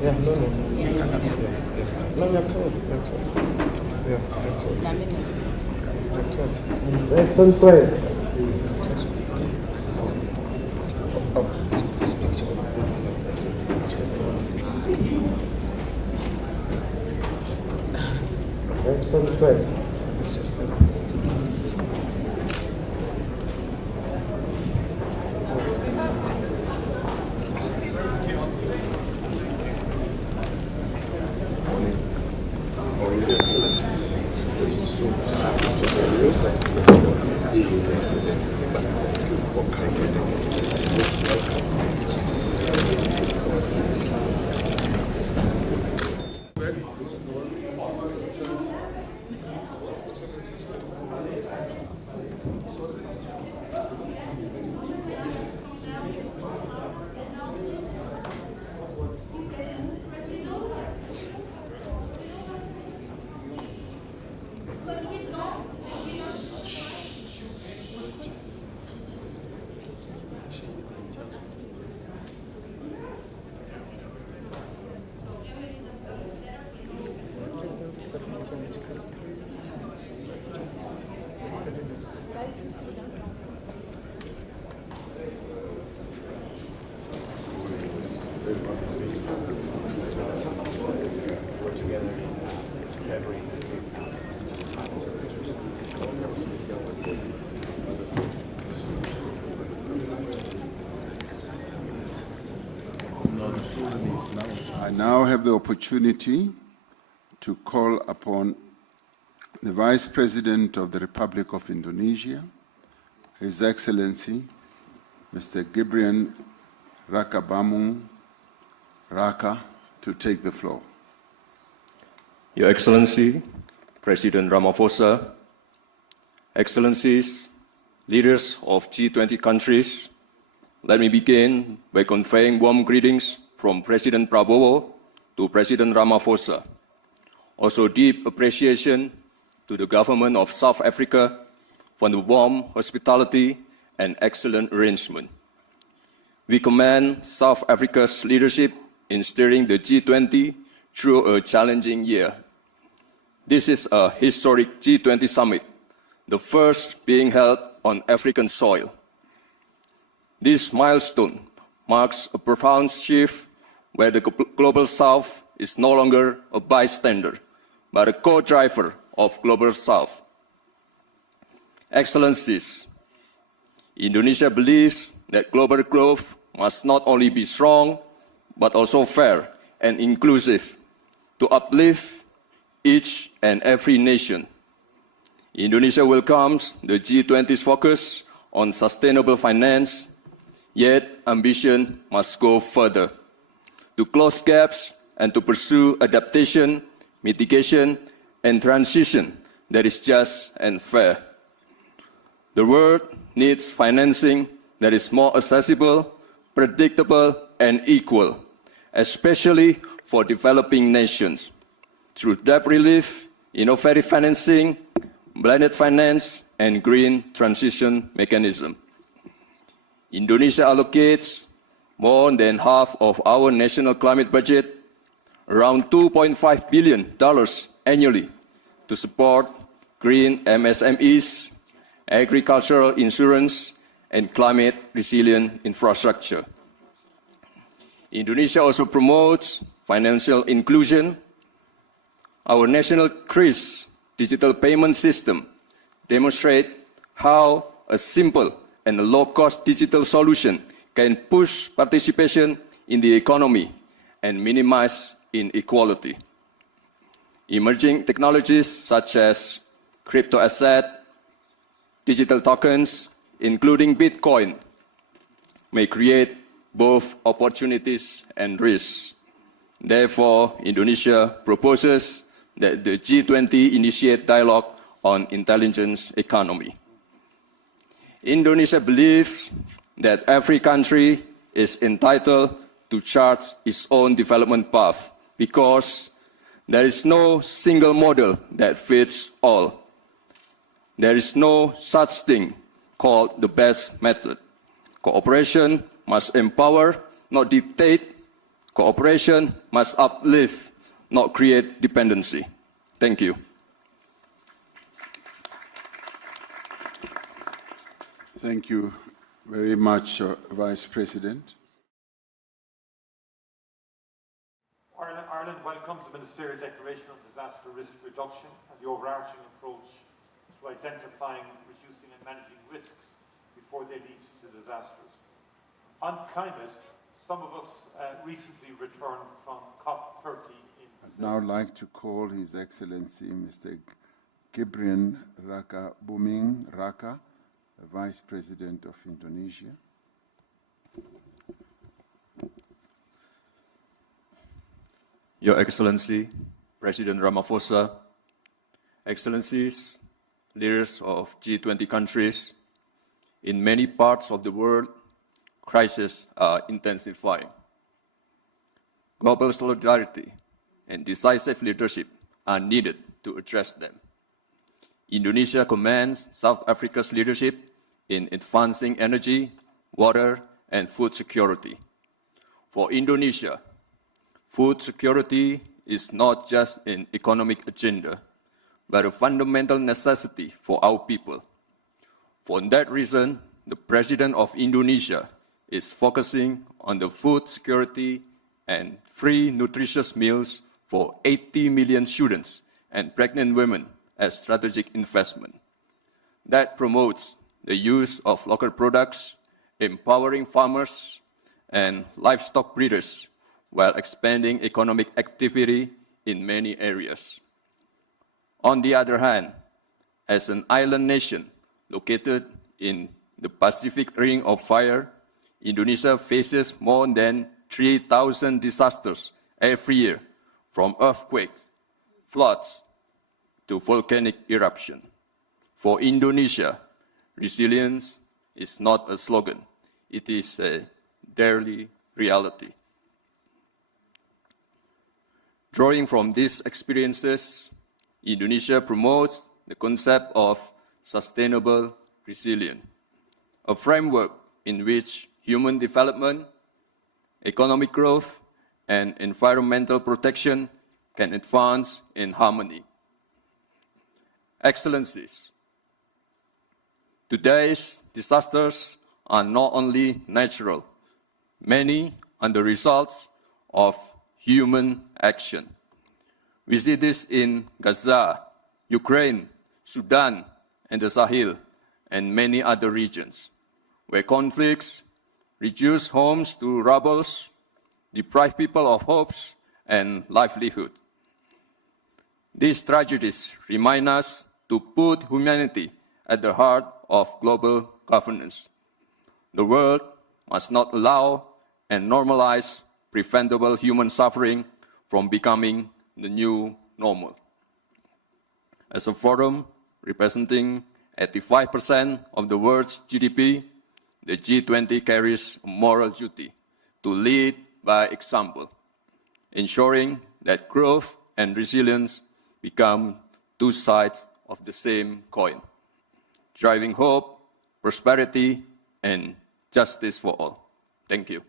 Yeah, no. No, you're told. Yeah, you're told. Action play. Action play. I now have the opportunity to call upon the Vice President of the Republic of Indonesia, His Excellency, Mr. Gibran Rakabuming, Raka, to take the floor. Your Excellency, President Ramaphosa, Excellencies, leaders of G20 countries, let me begin by conveying warm greetings from President Prabowo to President Ramaphosa. Also deep appreciation to the government of South Africa for the warm hospitality and excellent arrangement. We commend South Africa's leadership in steering the G20 through a challenging year. This is a historic G20 summit, the first being held on African soil. This milestone marks a profound shift where the Global South is no longer a bystander, but a co-driver of Global South. Excellencies, Indonesia believes that global growth must not only be strong, but also fair and inclusive to uplift each and every nation. Indonesia welcomes the G20's focus on sustainable finance, yet ambition must go further to close gaps and to pursue adaptation, mitigation, and transition that is just and fair. The world needs financing that is more accessible, predictable, and equal, especially for developing nations, through debt relief, innovative financing, blended finance, and green transition mechanism. Indonesia allocates more than half of our national climate budget, around $2.5 billion annually, to support green MSMEs, agricultural insurance, and climate-resilient infrastructure. Indonesia also promotes financial inclusion. Our national KRIS digital payment system demonstrates how a simple and a low-cost digital solution can push participation in the economy and minimize inequality. Emerging technologies such as crypto asset, digital tokens, including Bitcoin, may create both opportunities and risks. Therefore, Indonesia proposes that the G20 initiate dialogue on intelligence economy. Indonesia believes that every country is entitled to chart its own development path because there is no single model that fits all. There is no such thing called the best method. Cooperation must empower, not dictate. Cooperation must uplift, not create dependency. Thank you. Thank you very much, Vice President. Ireland welcomes the Ministerial Declaration on Disaster Risk Reduction and the overarching approach to identifying, reducing and managing risks before they lead to disasters. On climate, some of us recently returned from COP30 in I'd now like to call His Excellency Mr. Gibran Rakabuming, Raka, the Vice President of Indonesia. Your Excellency, President Ramaphosa, Excellencies, leaders of G20 countries, in many parts of the world, crises are intensifying. Global solidarity and decisive leadership are needed to address them. Indonesia commends South Africa's leadership in advancing energy, water, and food security. For Indonesia, food security is not just an economic agenda, but a fundamental necessity for our people. For that reason, the President of Indonesia is focusing on the food security and free nutritious meals for 80 million students and pregnant women as strategic investment. That promotes the use of local products, empowering farmers and livestock breeders, while expanding economic activity in many areas. On the other hand, as an island nation located in the Pacific Ring of Fire, Indonesia faces more than 3,000 disasters every year, from earthquakes, floods, to volcanic eruption. For Indonesia, resilience is not a slogan, it is a daily reality. Drawing from these experiences, Indonesia promotes the concept of sustainable resilience, a framework in which human development, economic growth, and environmental protection can advance in harmony. Excellencies, today's disasters are not only natural, many are the results of human action. We see this in Gaza, Ukraine, Sudan, and the Sahel, and many other regions, where conflicts reduce homes to rubble, deprive people of hopes and livelihood. These tragedies remind us to put humanity at the heart of global governance. The world must not allow and normalize preventable human suffering from becoming the new normal. As a forum representing 85% of the world's GDP, the G20 carries a moral duty to lead by example, ensuring that growth and resilience become two sides of the same coin, driving hope, prosperity, and justice for all. Thank you.